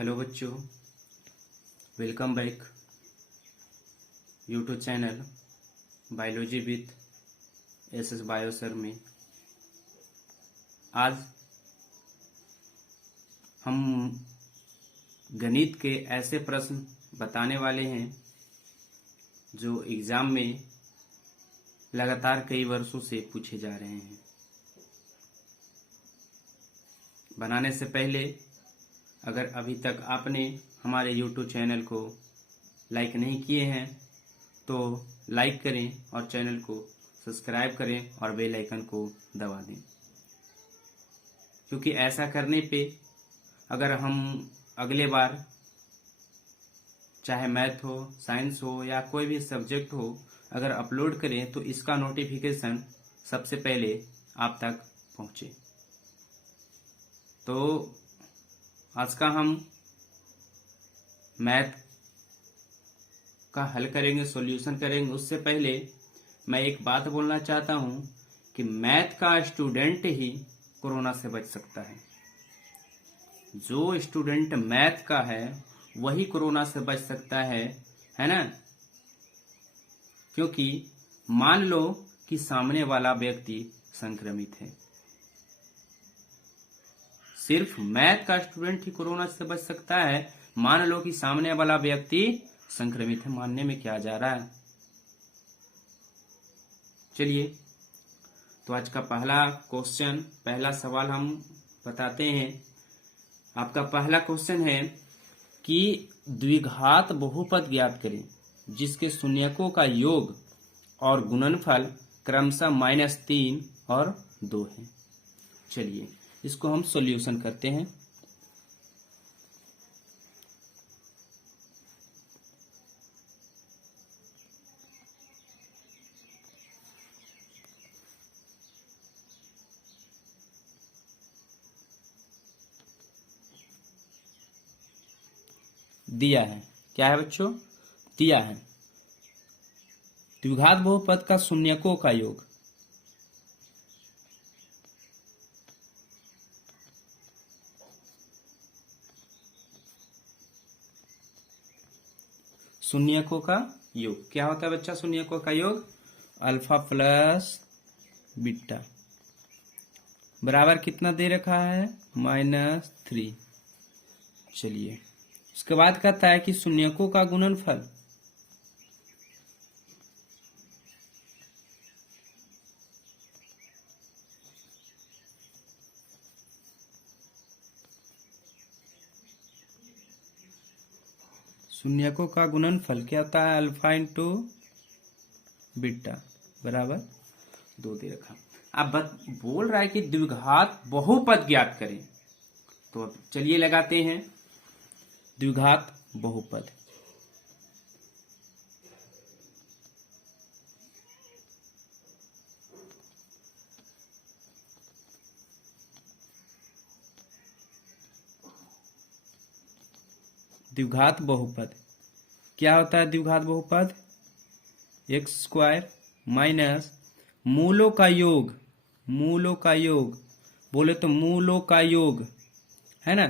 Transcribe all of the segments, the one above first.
Hello बच्चों, welcome back YouTube channel biology with SS bio sir में। आज हम गणित के ऐसे प्रश्न बताने वाले हैं जो एग्जाम में लगातार कई वर्षों से पूछे जा रहे हैं। बनाने से पहले अगर अभी तक आपने हमारे YouTube चैनल को लाइक नहीं किए हैं तो लाइक करें और चैनल को सब्सक्राइब करें और बेल आइकन को दबा दें, क्योंकि ऐसा करने पे अगर हम अगले बार चाहे मैथ हो, साइंस हो या कोई भी सब्जेक्ट हो अगर अपलोड करें तो इसका नोटिफिकेशन सबसे पहले आप तक पहुंचे। तो आज का हम मैथ का हल करेंगे, सॉल्यूशन करेंगे। उससे पहले मैं एक बात बोलना चाहता हूं कि मैथ का स्टूडेंट ही कोरोना से बच सकता है। जो स्टूडेंट मैथ का है वही कोरोना से बच सकता है ना? क्योंकि मान लो कि सामने वाला व्यक्ति संक्रमित है, सिर्फ मैथ का स्टूडेंट ही कोरोना से बच सकता है। मान लो कि सामने वाला व्यक्ति संक्रमित है, मानने में क्या जा रहा है। चलिए, तो आज का पहला सवाल हम बताते हैं। आपका पहला क्वेश्चन है कि द्विघात बहुपद ज्ञात करें जिसके शून्यकों का योग और गुणनफल क्रमशः -3 और 2 है। चलिए इसको हम सॉल्यूशन करते हैं। दिया है, क्या है बच्चों? दिया है द्विघात बहुपद का शून्यकों का योग। शून्यकों का योग क्या होता है बच्चा? शून्यकों का योग अल्फा प्लस बीटा बराबर कितना दे रखा है? -3। चलिए उसके बाद कहता है कि शून्यकों का गुणनफल शून्यकों का गुणनफल क्या होता है? अल्फा इंटू बीटा बराबर 2 दे रखा। अब बोल रहा है कि द्विघात बहुपद ज्ञात करें, तो अब चलिए लगाते हैं द्विघात बहुपद। द्विघात बहुपद क्या होता है? द्विघात बहुपद x² माइनस मूलों का योग, मूलों का योग बोले तो मूलों का योग है ना,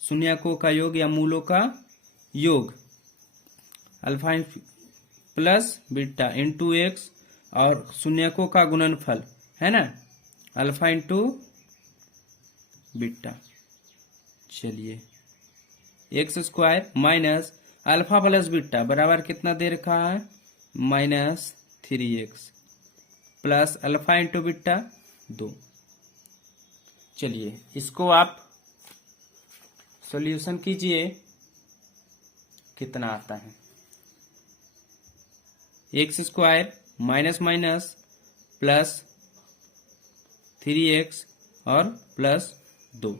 शून्यकों का योग या मूलों का योग alpha plus beta into x और शून्यकों का गुणनफल है ना, अल्फा इंटू बीटा। चलिए x² minus alpha plus beta बराबर कितना दे रखा है? -3x plus alpha into beta 2। चलिए इसको आप सॉल्यूशन कीजिए, कितना आता है? x² minus minus plus 3x और प्लस 2,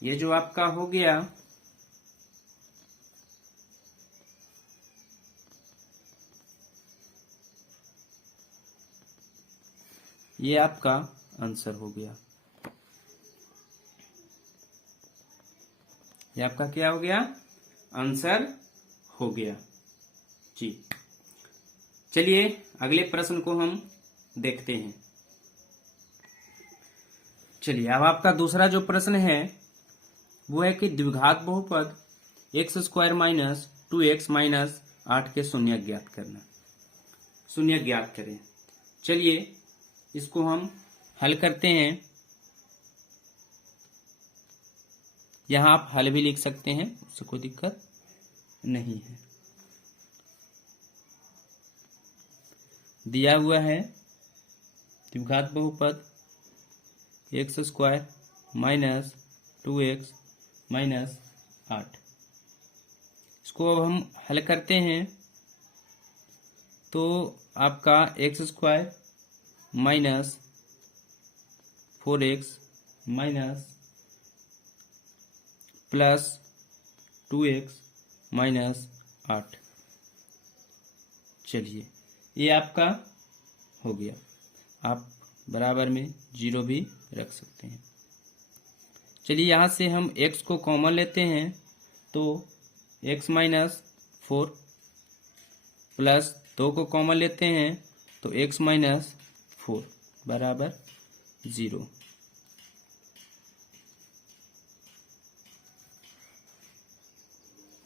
ये जो आपका हो गया ये आपका आंसर हो गया। ये आपका क्या हो गया? आंसर हो गया जी। चलिए अगले प्रश्न को हम देखते हैं। चलिए अब आपका दूसरा जो प्रश्न है वो है कि द्विघात बहुपद x square minus 2x minus 8 के शून्य ज्ञात करना, शून्य ज्ञात करें। चलिए इसको हम हल करते हैं। यहां आप हल भी लिख सकते हैं, उससे कोई दिक्कत नहीं है। दिया हुआ है द्विघात बहुपद x square minus 2x minus 8। इसको अब हम हल करते हैं तो आपका x square minus 4x minus plus 2x minus 8। चलिए ये आपका हो गया। आप बराबर में 0 भी रख सकते हैं। चलिए यहाँ से हम x को कॉमन लेते हैं तो x माइनस 4 प्लस 2 को कॉमन लेते हैं तो x माइनस 4 बराबर 0।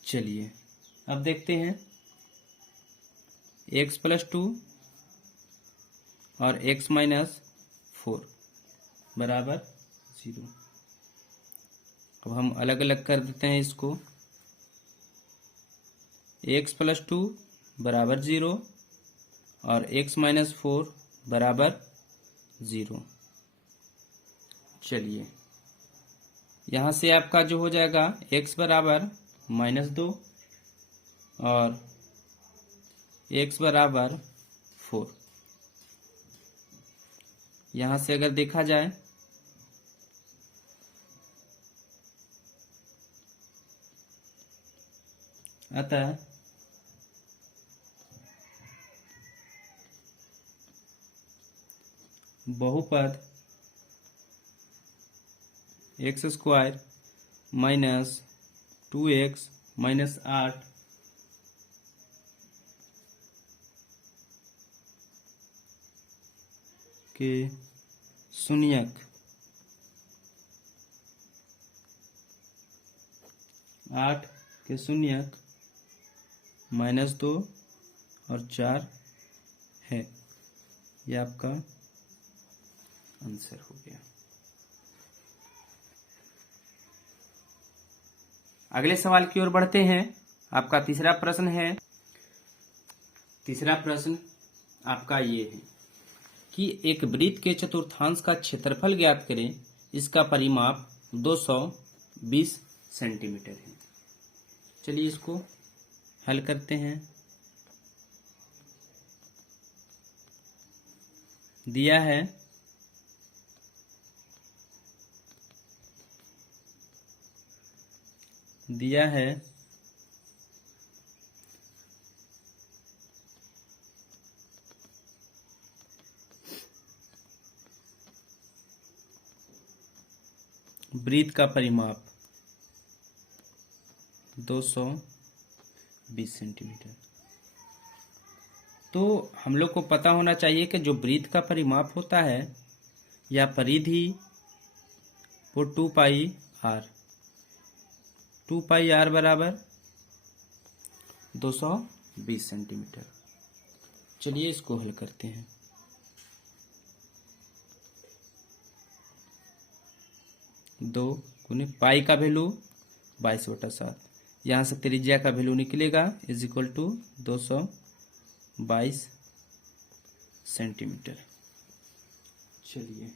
चलिए अब देखते हैं x प्लस 2 और x माइनस 4 बराबर 0। अब हम अलग अलग कर देते हैं इसको। x प्लस 2 बराबर 0 और x माइनस 4 बराबर 0। चलिए यहाँ से आपका जो हो जाएगा x बराबर -2 और x बराबर 4। यहाँ से अगर देखा जाए अतः बहुपद x square minus 2x minus 8 के शून्यक 8 के शून्यक -2 और 4 है। ये आपका आंसर हो गया। अगले सवाल की ओर बढ़ते हैं। आपका तीसरा प्रश्न है। तीसरा प्रश्न आपका ये है कि एक वृत्त के चतुर्थांश का क्षेत्रफल ज्ञात करें। इसका परिमाप 220 सेंटीमीटर है। चलिए इसको हल करते हैं। दिया है वृत्त का परिमाप 220 सेंटीमीटर। तो हम लोग को पता होना चाहिए कि जो वृत्त का परिमाप होता है या परिधि वो 2πr बराबर 220 सेंटीमीटर। चलिए इसको हल करते हैं। दो गुने पाई का वैल्यू 22/7, यहाँ से त्रिज्या का वैल्यू निकलेगा = 222 सेंटीमीटर। चलिए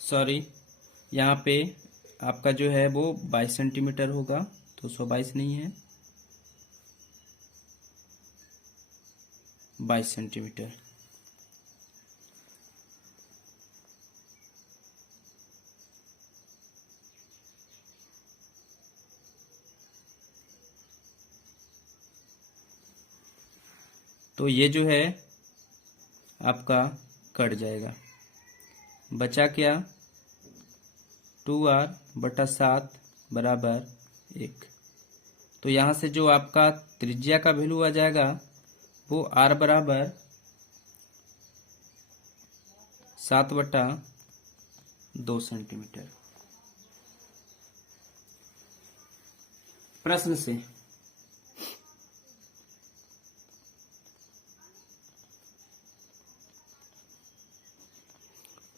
सॉरी, यहाँ पे आपका जो है वो 22 सेंटीमीटर होगा, 222 नहीं है, 22 सेंटीमीटर। तो ये जो है आपका कट जाएगा, बचा क्या 2r/7 बराबर 1। तो यहाँ से जो आपका त्रिज्या का वैल्यू आ जाएगा वो r बराबर 7/2 2 सेंटीमीटर। प्रश्न से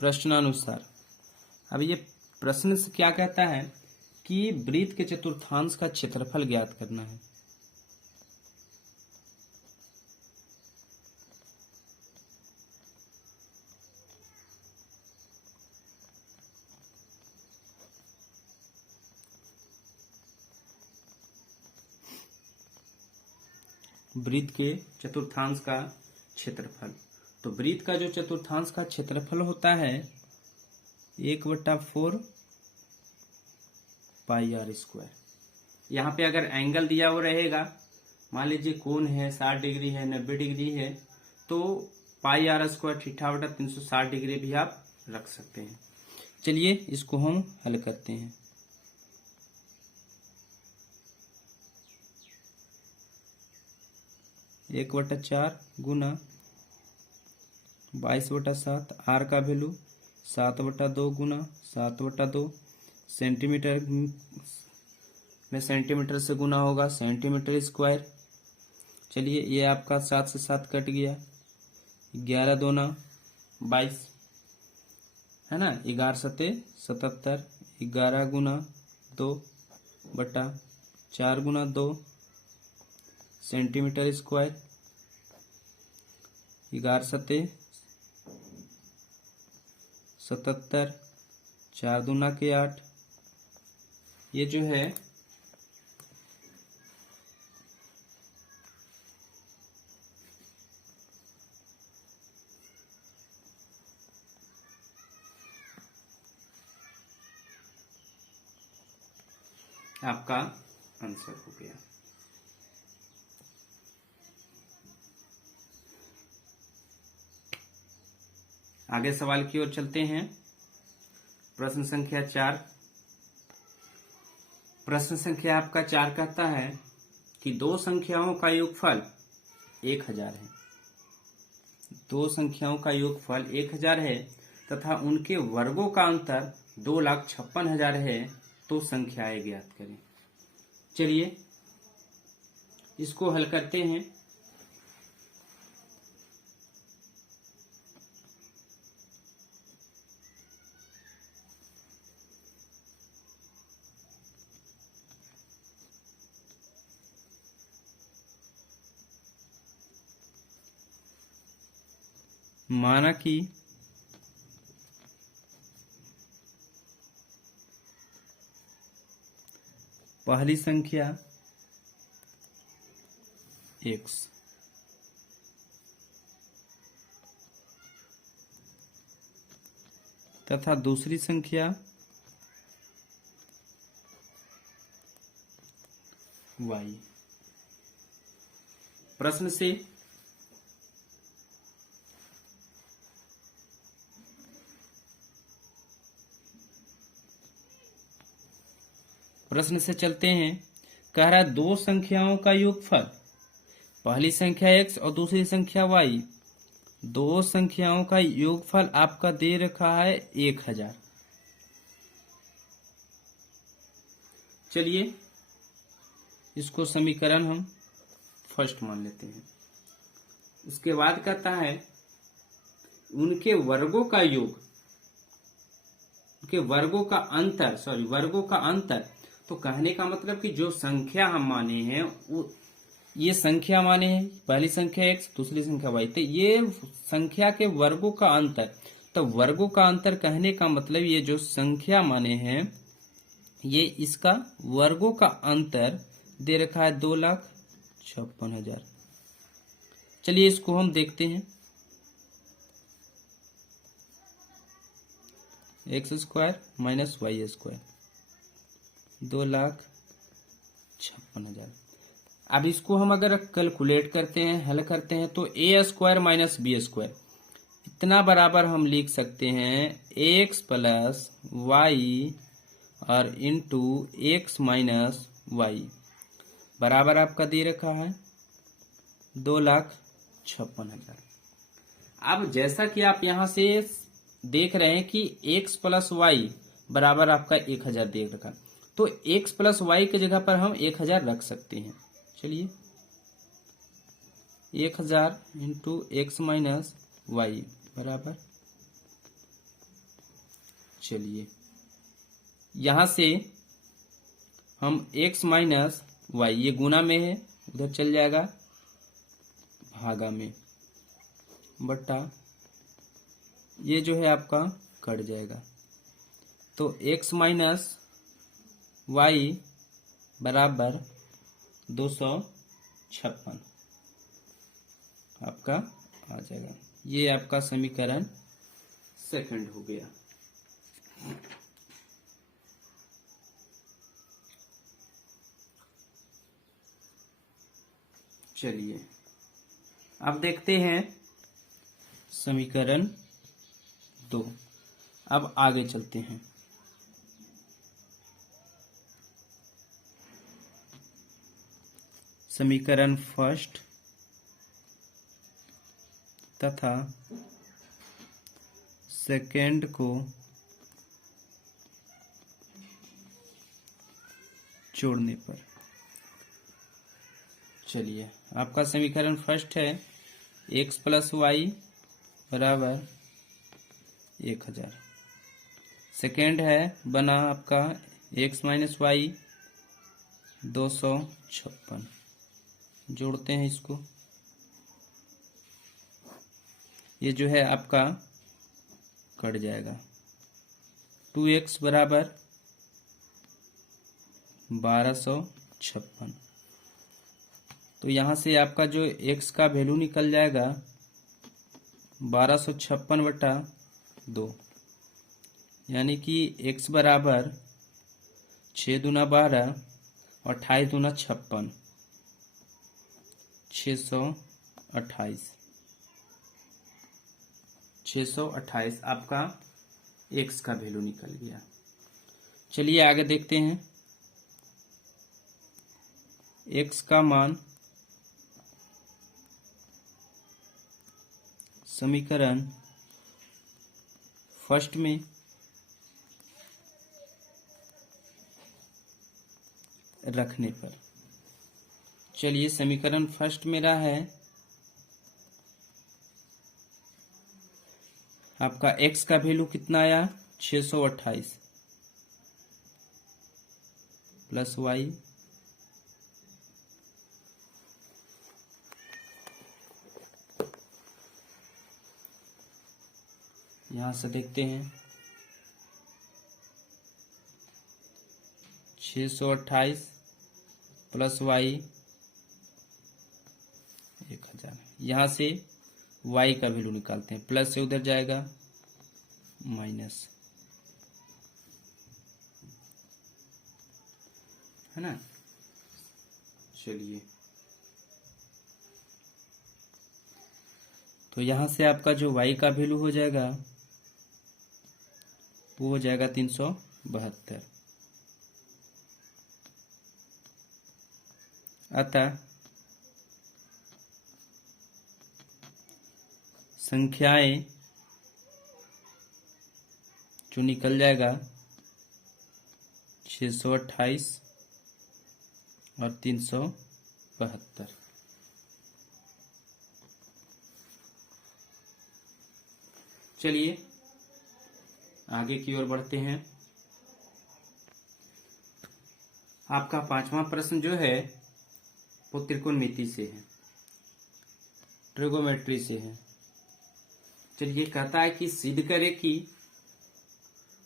प्रश्नानुसार, अब ये प्रश्न से क्या कहता है कि वृत्त के चतुर्थांश का क्षेत्रफल ज्ञात करना है। वृत्त के चतुर्थांश का क्षेत्रफल, तो वृत्त का जो चतुर्थांश का क्षेत्रफल होता है 1/4 पाई आर स्क्वायर। यहाँ पे अगर एंगल दिया हुआ रहेगा, मान लीजिए कोण है 60 डिग्री है, 90 डिग्री है, तो पाई आर स्क्वायर θ/360 डिग्री भी आप रख सकते हैं। चलिए इसको हम हल करते हैं। एक 1/4 गुना 22/7, आर का वैल्यू 7/2 गुना 7/2, सेंटीमीटर में सेंटीमीटर से गुना होगा सेंटीमीटर स्क्वायर। चलिए ये आपका 7 से 7 कट गया, 11 दूना 22 है ना, 11 सते 77, 11 गुना 2/4 गुना 2 सेंटीमीटर स्क्वायर, 11 सते 77, 4 दूना के 8। ये जो है आपका आंसर हो गया। आगे सवाल की ओर चलते हैं। प्रश्न संख्या 4। प्रश्न संख्या आपका 4 कहता है कि दो संख्याओं का योगफल 1000 है। दो संख्याओं का योगफल 1000 है तथा उनके वर्गों का अंतर 2,56,000 है, तो संख्याएं ज्ञात करें। चलिए इसको हल करते हैं। माना कि पहली संख्या x तथा दूसरी संख्या y। प्रश्न से चलते हैं। कह रहा है दो संख्याओं का योगफल, पहली संख्या x और दूसरी संख्या y, दो संख्याओं का योगफल आपका दे रखा है 1000। चलिए इसको समीकरण हम फर्स्ट मान लेते हैं। उसके बाद कहता है उनके वर्गों का योग, उनके वर्गों का अंतर, वर्गों का अंतर। तो कहने का मतलब कि जो संख्या हम माने हैं वो ये संख्या माने हैं, पहली संख्या x दूसरी संख्या y, तो ये संख्या के वर्गों का अंतर। तो वर्गों का अंतर कहने का मतलब ये जो संख्या माने हैं ये इसका वर्गों का अंतर दे रखा है 2,56,000। चलिए इसको हम देखते हैं। x² minus y², 2,56,000। अब इसको हम अगर कैलकुलेट करते हैं, हल करते हैं, तो a² माइनस b² इतना बराबर हम लिख सकते हैं x प्लस y और इंटू x माइनस y बराबर आपका दे रखा है 2,56,000। अब जैसा कि आप यहाँ से देख रहे हैं कि x प्लस वाई बराबर आपका 1000 देख रखा, तो x प्लस वाई की जगह पर हम 1000 रख सकते हैं। चलिए 1000 इंटू एक्स माइनस वाई बराबर, चलिए यहां से हम x माइनस वाई, ये गुना में है उधर चल जाएगा भागा में, बट्टा ये जो है आपका कट जाएगा, तो x माइनस वाई बराबर 256 आपका आ जाएगा। ये आपका समीकरण सेकंड हो गया। चलिए अब देखते हैं समीकरण 2। अब आगे चलते हैं। समीकरण फर्स्ट तथा सेकंड को जोड़ने पर, चलिए आपका समीकरण फर्स्ट है x प्लस वाई बराबर 1000। सेकेंड है बना आपका x माइनस वाई 256। जोड़ते हैं इसको, ये जो है आपका कट जाएगा, 2x बराबर 1256। तो यहां से आपका जो x का वैल्यू निकल जाएगा 1256/2, यानी कि x बराबर 6 दूना 12 और 28 दूना 56, 628 आपका x का वैल्यू निकल गया। चलिए आगे देखते हैं। x का मान समीकरण फर्स्ट में रखने पर, चलिए समीकरण फर्स्ट मेरा है आपका x का वैल्यू कितना आया 628 प्लस वाई यहां से देखते हैं 628 प्लस वाई 1000। यहां से y का वैल्यू निकालते हैं, प्लस से उधर जाएगा माइनस, है ना। चलिए तो यहां से आपका जो y का वैल्यू हो जाएगा वो हो जाएगा 372। अतः संख्याएं जो निकल जाएगा 628 और 372। चलिए आगे की ओर बढ़ते हैं। आपका पांचवा प्रश्न जो है वो त्रिकोणमिति से है, ट्रिगोमेट्री से है। चलिए कहता है कि सिद्ध करे कि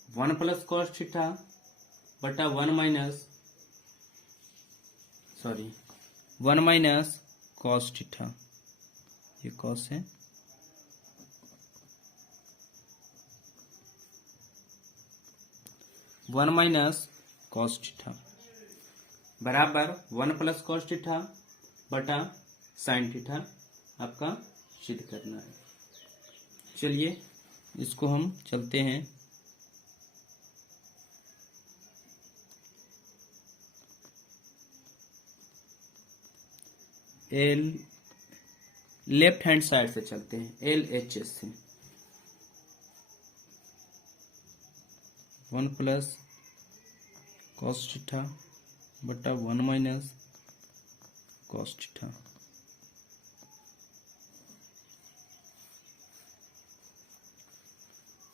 1 प्लस कॉस थीटा बटा 1 माइनस कॉस थीटा, ये कॉस है, 1 माइनस कॉस थीटा बराबर 1 प्लस कॉस थीटा बटा साइन थीटा आपका सिद्ध करना है। चलिए इसको हम चलते हैं। लेफ्ट हैंड साइड से चलते हैं, LHS से। 1 प्लस कॉस थीटा बटा 1 माइनस कॉस थीटा।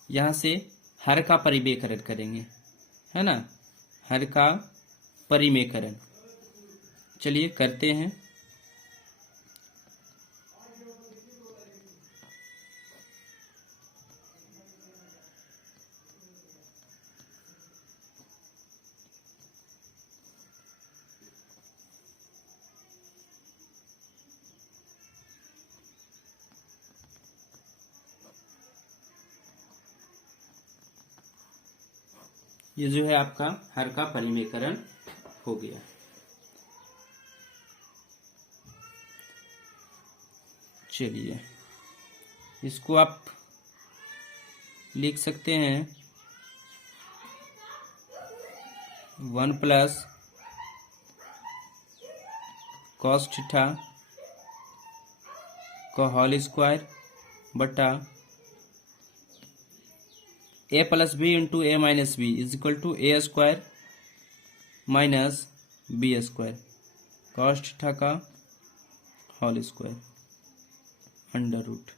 यहाँ से हर का परिमेयकरण करेंगे, है ना, हर का परिमेयकरण। चलिए करते हैं। ये जो है आपका हर का परिमेयकरण हो गया। चलिए इसको आप लिख सकते हैं 1 प्लस कॉस थीटा का होल स्क्वायर बटा A plus B into A minus B is equal to A square minus B square cos theta का होल स्क्वायर अंडर रूट।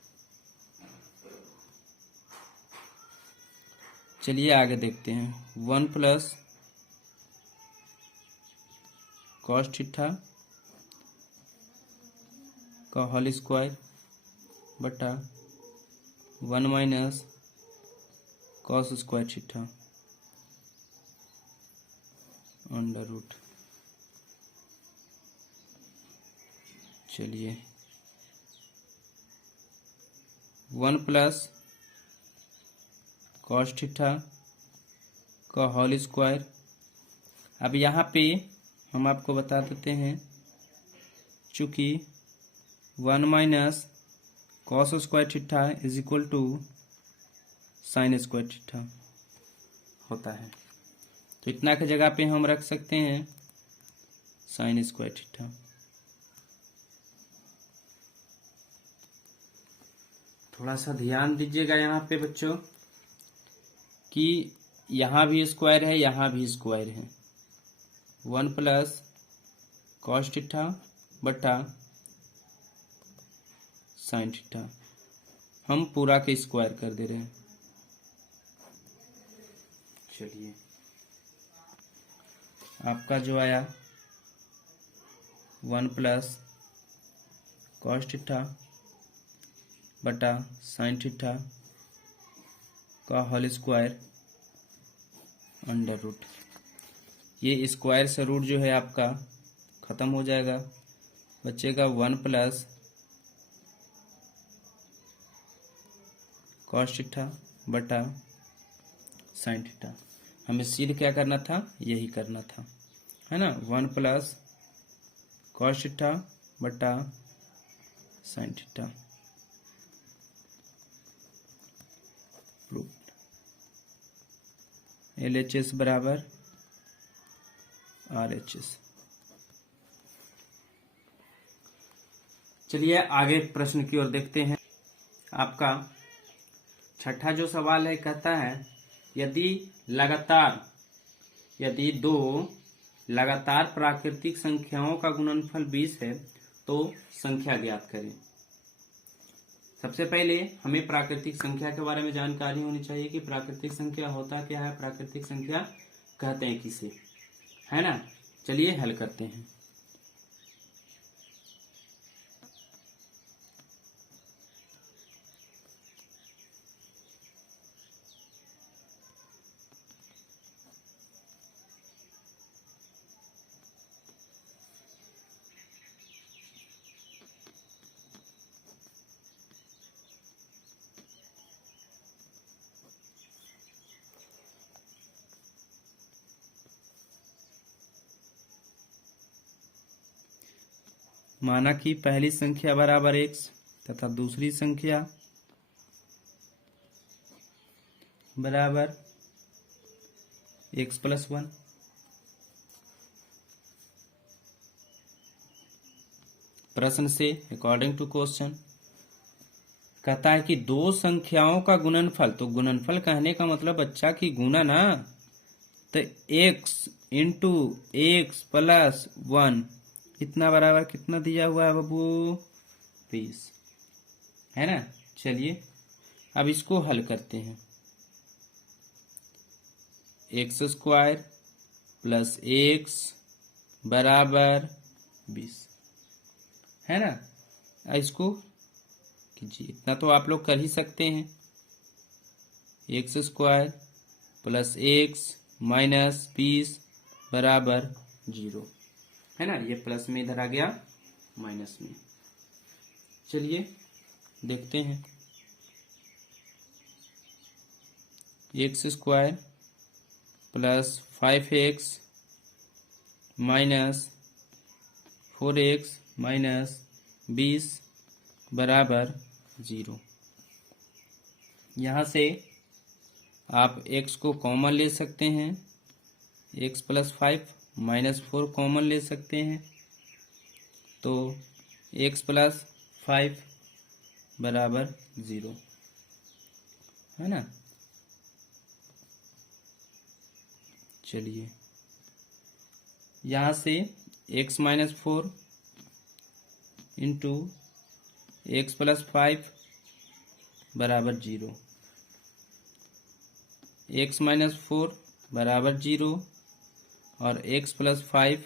चलिए आगे देखते हैं। 1 प्लस कॉस थीटा का होल स्क्वायर बटा 1 minus cos square theta under root. चलिए 1 plus cos theta का whole square. अब यहाँ पे हम आपको बता देते हैं, चूंकि 1 minus cos square theta is equal to sine square theta होता है, तो इतना की जगह पे हम रख सकते हैं साइन स्क्वायर थीटा। थोड़ा सा ध्यान दीजिएगा यहाँ पे बच्चों कि यहाँ भी स्क्वायर है, यहाँ भी स्क्वायर है। 1 प्लस कॉस थीटा बटा साइन थीटा, हम पूरा के स्क्वायर कर दे रहे हैं। चलिए आपका जो आया 1 प्लस कॉस थीटा बटा साइन थीटा का होल स्क्वायर अंडर रूट। ये स्क्वायर से रूट जो है आपका खत्म हो जाएगा, बचेगा 1 प्लस कॉस थीटा बटा साइन थीटा। हमें सीधे क्या करना था, यही करना था, है ना। 1 प्लस कॉस थीटा बटा साइन थीटा LHS बराबर RHS। चलिए आगे प्रश्न की ओर देखते हैं। आपका छठा जो सवाल है कहता है यदि दो लगातार प्राकृतिक संख्याओं का गुणनफल 20 है तो संख्या ज्ञात करें। सबसे पहले हमें प्राकृतिक संख्या के बारे में जानकारी होनी चाहिए कि प्राकृतिक संख्या होता क्या है, प्राकृतिक संख्या कहते हैं किसे, है ना। चलिए हल करते हैं। माना कि पहली संख्या बराबर x तथा दूसरी संख्या बराबर x प्लस 1। प्रश्न से अकॉर्डिंग टू क्वेश्चन कहता है कि दो संख्याओं का गुणनफल, तो गुणनफल कहने का मतलब बच्चा की गुणा ना, तो x इंटू एक्स प्लस 1 इतना बराबर कितना दिया हुआ है बाबू? 20, है ना। चलिए अब इसको हल करते हैं। एक्स स्क्वायर प्लस एक्स बराबर 20, है ना। इसको कीजिए, इतना तो आप लोग कर ही सकते हैं। X square plus x minus 20 बराबर 0, है ना। ये प्लस में इधर आ गया माइनस में। चलिए देखते हैं। X square plus 5x minus 4x minus 20 बराबर 0। यहाँ से आप x को कॉमन ले सकते हैं, x प्लस 5 माइनस 4 कॉमन ले सकते हैं, तो x प्लस 5 बराबर 0, है ना। चलिए यहाँ से x minus 4 into x plus 5 बराबर 0, x माइनस 4 बराबर 0 और x प्लस 5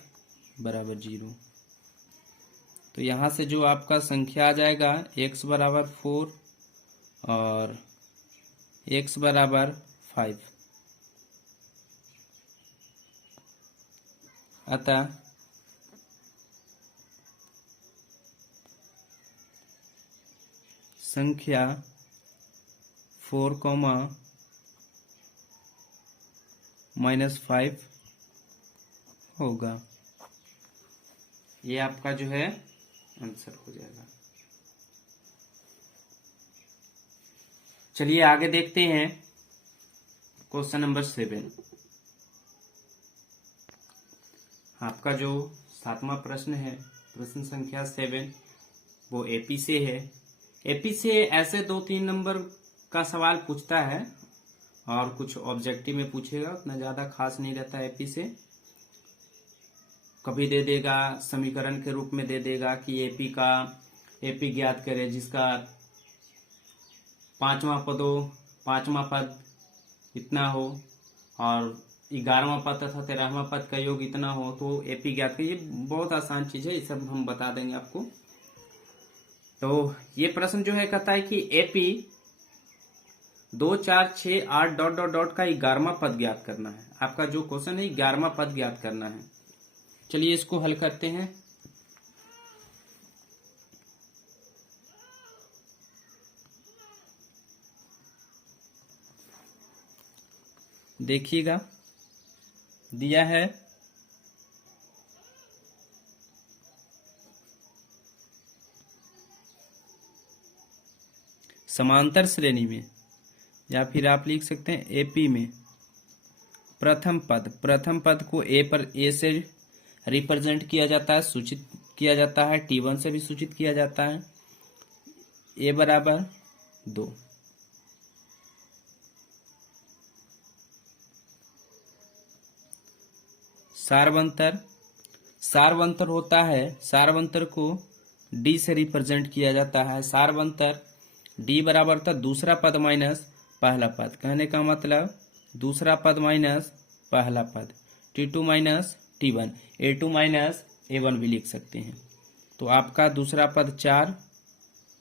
बराबर 0। तो यहाँ से जो आपका संख्या आ जाएगा x बराबर 4 और x बराबर 5, अतः संख्या 4, -5 होगा। ये आपका जो है आंसर हो जाएगा। चलिए आगे देखते हैं क्वेश्चन नंबर 7। आपका जो 7वां प्रश्न है, प्रश्न संख्या 7, वो एपी से है। एपी से ऐसे 2-3 नंबर का सवाल पूछता है और कुछ ऑब्जेक्टिव में पूछेगा, उतना ज्यादा खास नहीं रहता है एपी से। कभी दे देगा समीकरण के रूप में, दे देगा कि एपी ज्ञात करे जिसका 5वां पद इतना हो और 11वां पद तथा 13वां पद का योग इतना हो, तो एपी ज्ञात करिए। बहुत आसान चीज है, ये सब हम बता देंगे आपको। तो ये प्रश्न जो है कहता है कि एपी 2, 4, 6, 8 डॉट डॉट डॉट का 11वां पद ज्ञात करना है। आपका जो क्वेश्चन है 11वां पद ज्ञात करना है। चलिए इसको हल करते हैं। देखिएगा दिया है समांतर श्रेणी में, या फिर आप लिख सकते हैं एपी में प्रथम पद को ए से रिप्रेजेंट किया जाता है, सूचित किया जाता है, T1 से भी सूचित किया जाता है। ए बराबर 2, सारवंतर होता है, सारवंतर को डी से रिप्रेजेंट किया जाता है। सारवंतर डी बराबर था दूसरा पद माइनस पहला पद, कहने का मतलब दूसरा पद माइनस पहला पद, T2 minus T1, A2 minus A1 भी लिख सकते हैं। तो आपका दूसरा पद 4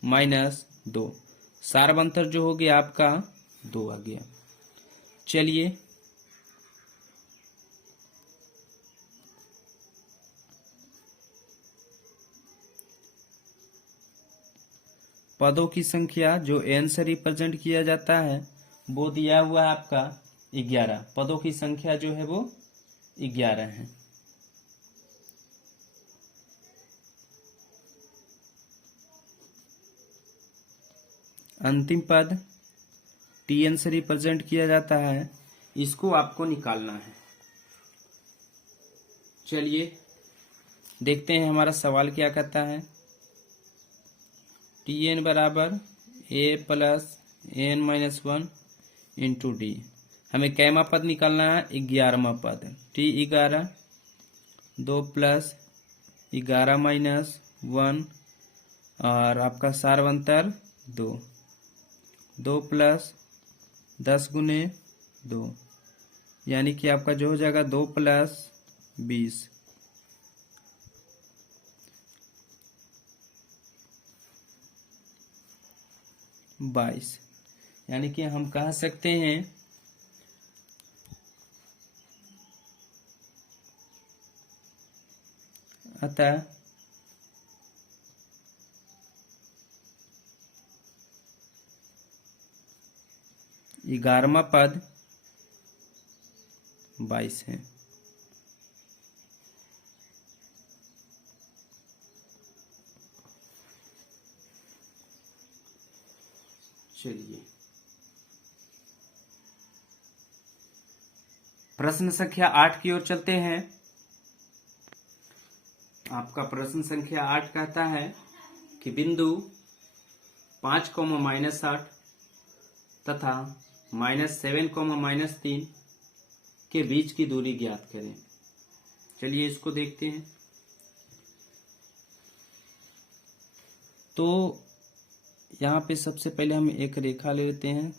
माइनस 2, सारवंतर जो हो गया आपका 2 आ गया। चलिए पदों की संख्या जो n से रिप्रेजेंट किया जाता है वो दिया हुआ है आपका 11। पदों की संख्या जो है वो 11 है। अंतिम पद Tn से रिप्रेजेंट किया जाता है, इसको आपको निकालना है। चलिए देखते हैं हमारा सवाल क्या कहता है। Tn बराबर A plus N minus one into D. हमें कैमा पद निकालना है? 11वां पद। टी 11, 2 प्लस 11 माइनस 1 और आपका सार्वंतर 2, 2 प्लस 10 गुने 2, यानी कि आपका जो हो जाएगा 2 प्लस 20, बाईस। यानी कि हम कह सकते हैं अतः ग्यारहवां पद 22 है। चलिए प्रश्न संख्या 8 की ओर चलते हैं। आपका प्रश्न संख्या 8 कहता है कि बिंदु 5, -8 तथा -7, -3 के बीच की दूरी ज्ञात करें। चलिए इसको देखते हैं। तो यहाँ पे सबसे पहले हम एक रेखा लेते हैं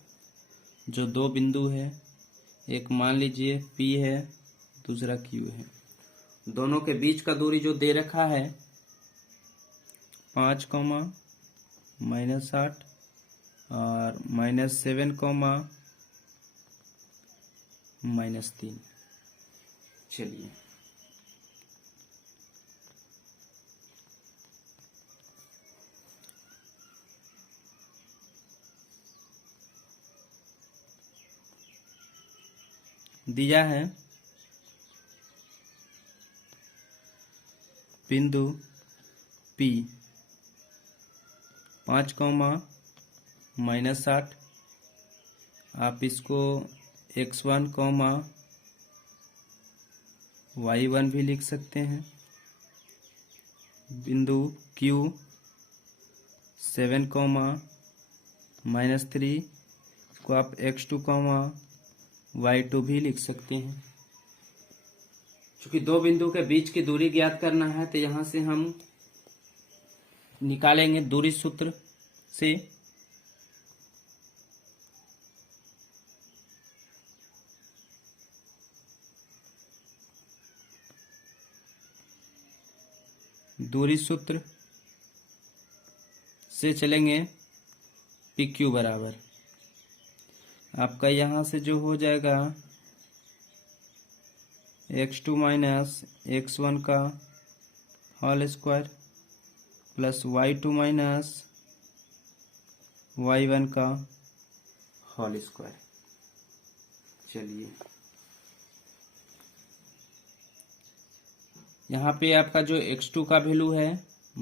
जो दो बिंदु है, एक मान लीजिए P है, दूसरा Q है। दोनों के बीच का दूरी जो दे रखा है 5, -8 और -7, -3। चलिए दिया है बिंदु P 5, -8। आप इसको x1, y1 भी लिख सकते हैं। बिंदु Q 7, -3 इसको आप x2, y2 भी लिख सकते हैं। चूंकि दो बिंदु के बीच की दूरी ज्ञात करना है तो यहां से हम निकालेंगे दूरी सूत्र से। दूरी सूत्र से चलेंगे PQ बराबर आपका यहां से जो हो जाएगा x2 माइनस x1 का whole square plus y2 minus y1 का होल स्क्वायर। चलिए यहाँ पे आपका जो x2 का वैल्यू है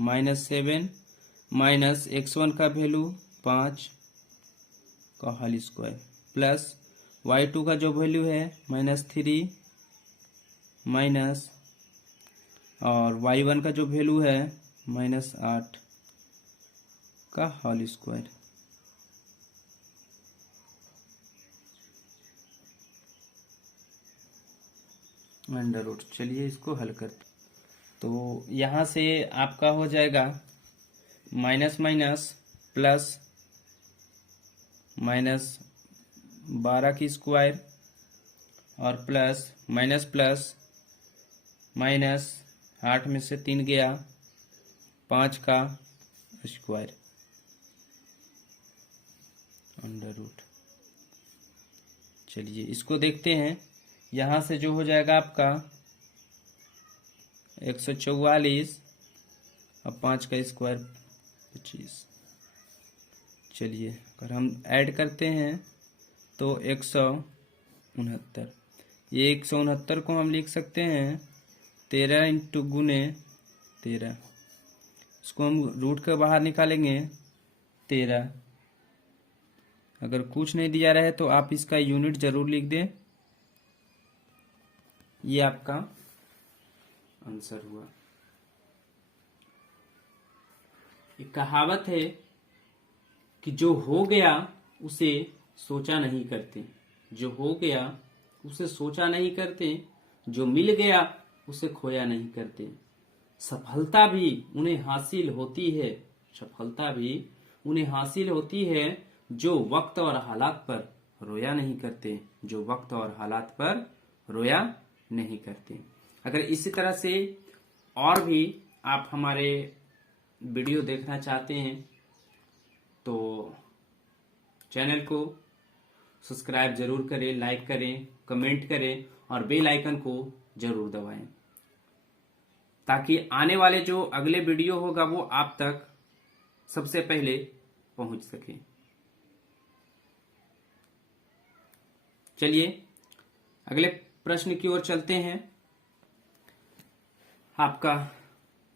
-7 माइनस x1 का वैल्यू 5 का होल स्क्वायर प्लस y2 का जो वैल्यू है -3 माइनस और y1 का जो वैल्यू है -8 का होल स्क्वायर। Under root. चलिए इसको हल करते। तो यहाँ से आपका हो जाएगा माइनस माइनस प्लस -12 की स्क्वायर और प्लस माइनस प्लस -8 में से 3 गया 5 का स्क्वायर अंडर रूट। चलिए इसको देखते हैं। यहाँ से जो हो जाएगा आपका 144 और 5 का स्क्वायर 25। चलिए अगर हम ऐड करते हैं तो 169। ये 169 को हम लिख सकते हैं 13 इंटू गुने 13। इसको हम रूट के बाहर निकालेंगे 13। अगर कुछ नहीं दिया रहे तो आप इसका यूनिट जरूर लिख दें। ये आपका आंसर हुआ। एक कहावत है कि जो हो गया उसे सोचा नहीं करते, जो हो गया उसे सोचा नहीं करते, जो मिल गया उसे खोया नहीं करते। सफलता भी उन्हें हासिल होती है, सफलता भी उन्हें हासिल होती है जो वक्त और हालात पर रोया नहीं करते, जो वक्त और हालात पर रोया नहीं करते। अगर इसी तरह से और भी आप हमारे वीडियो देखना चाहते हैं तो चैनल को सब्सक्राइब जरूर करें, लाइक करें, कमेंट करें और बेल आइकन को जरूर दबाएं, ताकि आने वाले जो अगले वीडियो होगा वो आप तक सबसे पहले पहुंच सके। चलिए अगले प्रश्न की ओर चलते हैं। आपका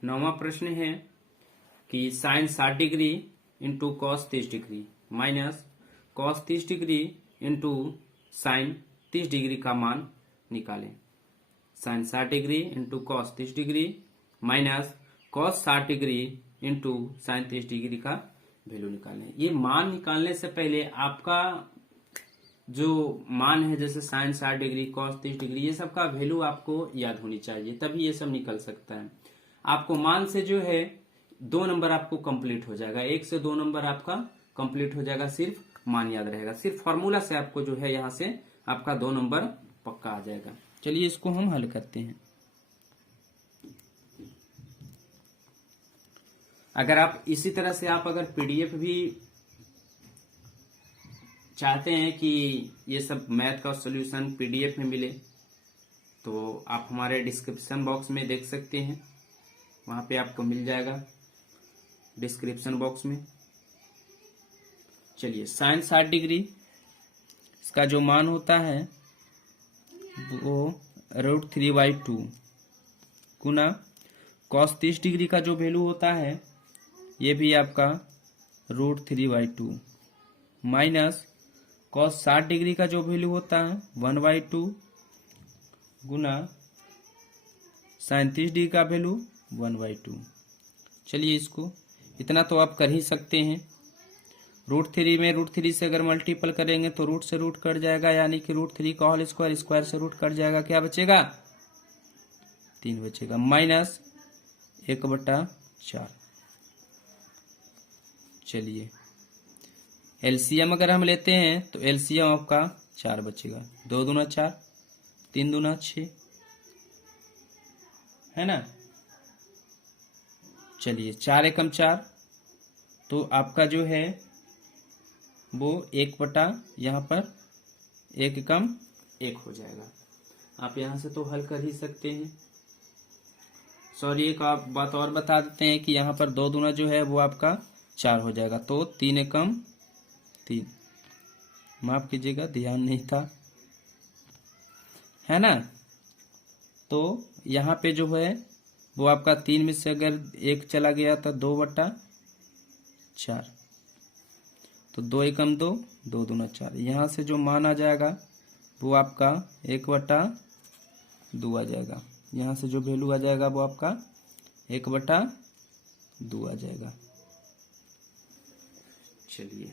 9वां प्रश्न है कि sine 60 degree into cos 30 degree minus cos 30 degree into sine 30 degree का मान निकालें। Sine 60 degree into cos 30 degree minus cos 60 degree into sine 30 degree का वैल्यू निकालें। ये मान निकालने से पहले आपका जो मान है, जैसे साइन 60 डिग्री कॉस 30 डिग्री, ये सब का वैल्यू आपको याद होनी चाहिए, तभी ये सब निकल सकता है। आपको मान से जो है 2 नंबर आपको कंप्लीट हो जाएगा, 1 से 2 नंबर आपका कंप्लीट हो जाएगा, सिर्फ मान याद रहेगा। सिर्फ फॉर्मूला से आपको जो है यहाँ से आपका 2 नंबर पक्का आ जाएगा। चलिए इसको हम हल करते हैं। अगर आप इसी तरह से आप अगर पीडीएफ भी चाहते हैं कि ये सब मैथ का सॉल्यूशन पीडीएफ में मिले, तो आप हमारे डिस्क्रिप्शन बॉक्स में देख सकते हैं, वहां पे आपको मिल जाएगा डिस्क्रिप्शन बॉक्स में। चलिए साइन 60 डिग्री इसका जो मान होता है वो √3/2 गुना कॉस 30 डिग्री का जो वैल्यू होता है ये भी आपका √3/2 माइनस कॉस 60 डिग्री का जो वैल्यू होता है 1/2 गुना साइन 30 डिग्री का वैल्यू 1/2। चलिए इसको इतना तो आप कर ही सकते हैं। √3 में √3 से अगर मल्टीपल करेंगे तो रूट से रूट कट जाएगा, यानी कि √3 का होल स्क्वायर, स्क्वायर से रूट कट जाएगा, क्या बचेगा 3 बचेगा, माइनस 1/4। चलिए एलसीएम अगर हम लेते हैं तो एलसीएम आपका 4 बचेगा, 2 दूना 4, 3 दूना 6, है ना। चलिए 4 एकम 4, तो आपका जो है वो 1/, यहाँ पर 1 एकम 1 हो जाएगा। आप यहाँ से तो हल कर ही सकते हैं। सॉरी एक आप बात और बता देते हैं कि यहाँ पर 2 दूना जो है वो आपका 4 हो जाएगा, तो 3 एकम 3, माफ कीजिएगा ध्यान नहीं था, है ना। तो यहाँ पे जो है वो आपका 3 में से अगर 1 चला गया तो 2/4, तो 2 एकम 2, 2 दूना 4, यहाँ से जो मान आ जाएगा वो आपका 1/2 आ जाएगा। यहाँ से जो वैल्यू आ जाएगा वो आपका 1/2 आ जाएगा। चलिए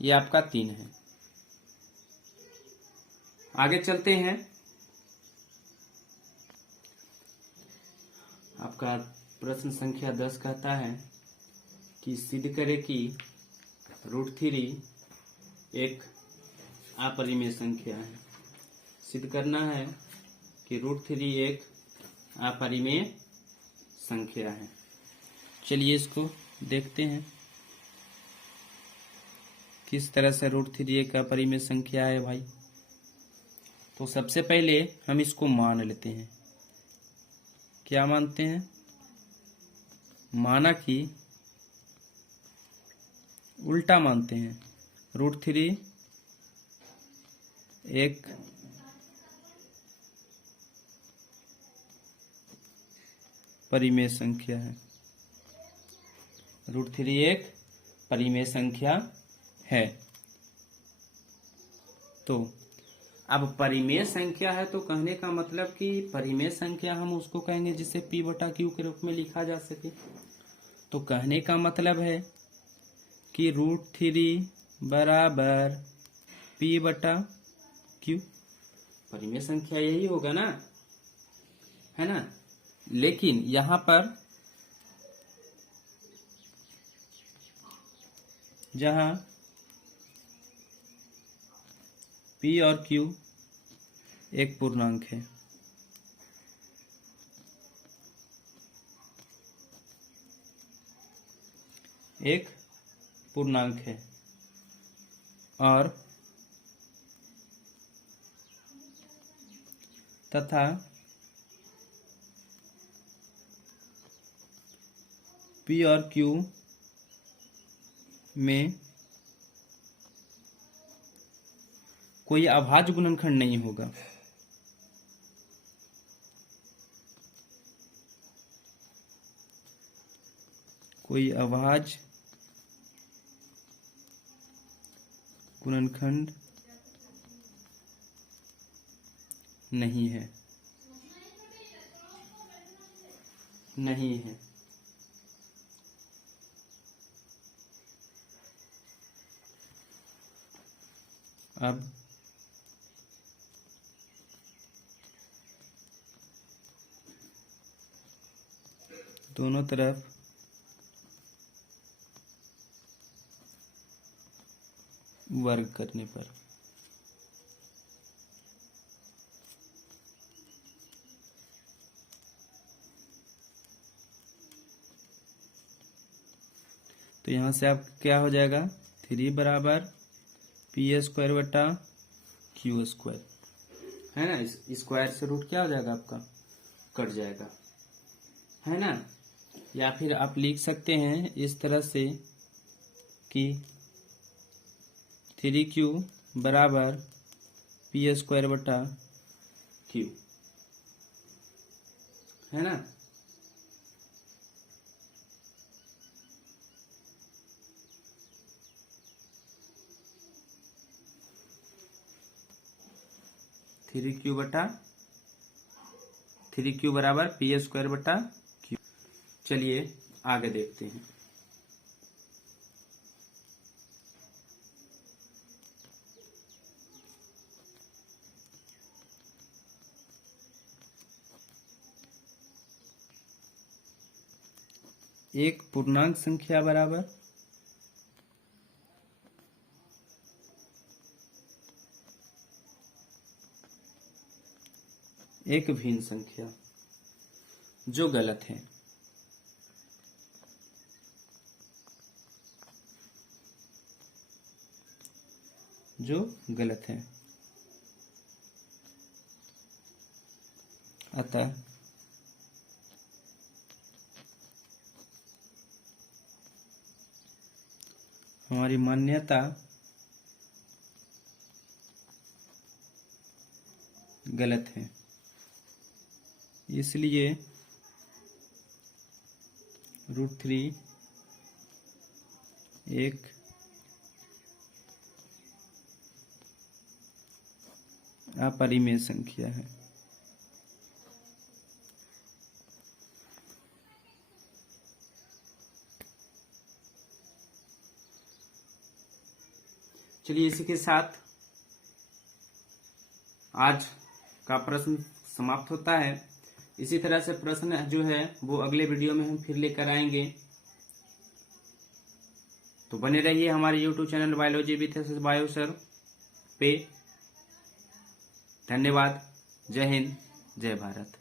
ये आपका 3 है। आगे चलते हैं। आपका प्रश्न संख्या 10 कहता है कि सिद्ध करें कि √3 एक अपरिमेय संख्या है। सिद्ध करना है कि √3 एक अपरिमेय संख्या है। चलिए इसको देखते हैं किस तरह से √3 एक अपरिमेय संख्या है भाई। तो सबसे पहले हम इसको मान लेते हैं। क्या मानते हैं? माना कि उल्टा मानते हैं। √3 एक परिमेय संख्या है। √3 एक परिमेय संख्या है। तो अब परिमेय संख्या है तो कहने का मतलब कि परिमेय संख्या हम उसको कहेंगे जिसे P/Q के रूप में लिखा जा सके। तो कहने का मतलब है कि √3 बराबर P/Q। परिमेय संख्या यही होगा ना, है ना। लेकिन यहां पर जहां P और Q एक पूर्णांक है, एक पूर्णांक है और तथा P और Q में कोई अभाज्य गुणनखंड नहीं होगा। कोई अभाज्य गुणनखंड नहीं है, नहीं है। अब दोनों तरफ वर्ग करने पर तो यहां से आप क्या हो जाएगा, 3 बराबर P²/Q², है ना। इस स्क्वायर से रूट क्या हो जाएगा आपका, कट जाएगा, है ना। या फिर आप लिख सकते हैं इस तरह से कि 3Q बराबर P²/Q, है ना। थ्री क्यू बराबर P²/Q। चलिए आगे देखते हैं। एक पूर्णांक संख्या बराबर एक भिन्न संख्या, जो गलत है। जो गलत है। अतः हमारी मान्यता गलत है, इसलिए √3 एक अपरिमेय संख्या है। चलिए इसी के साथ आज का प्रश्न समाप्त होता है। इसी तरह से प्रश्न जो है वो अगले वीडियो में हम फिर लेकर आएंगे। तो बने रहिए हमारे YouTube channel biology with SS bio sir पे। धन्यवाद। जय हिंद, जय भारत।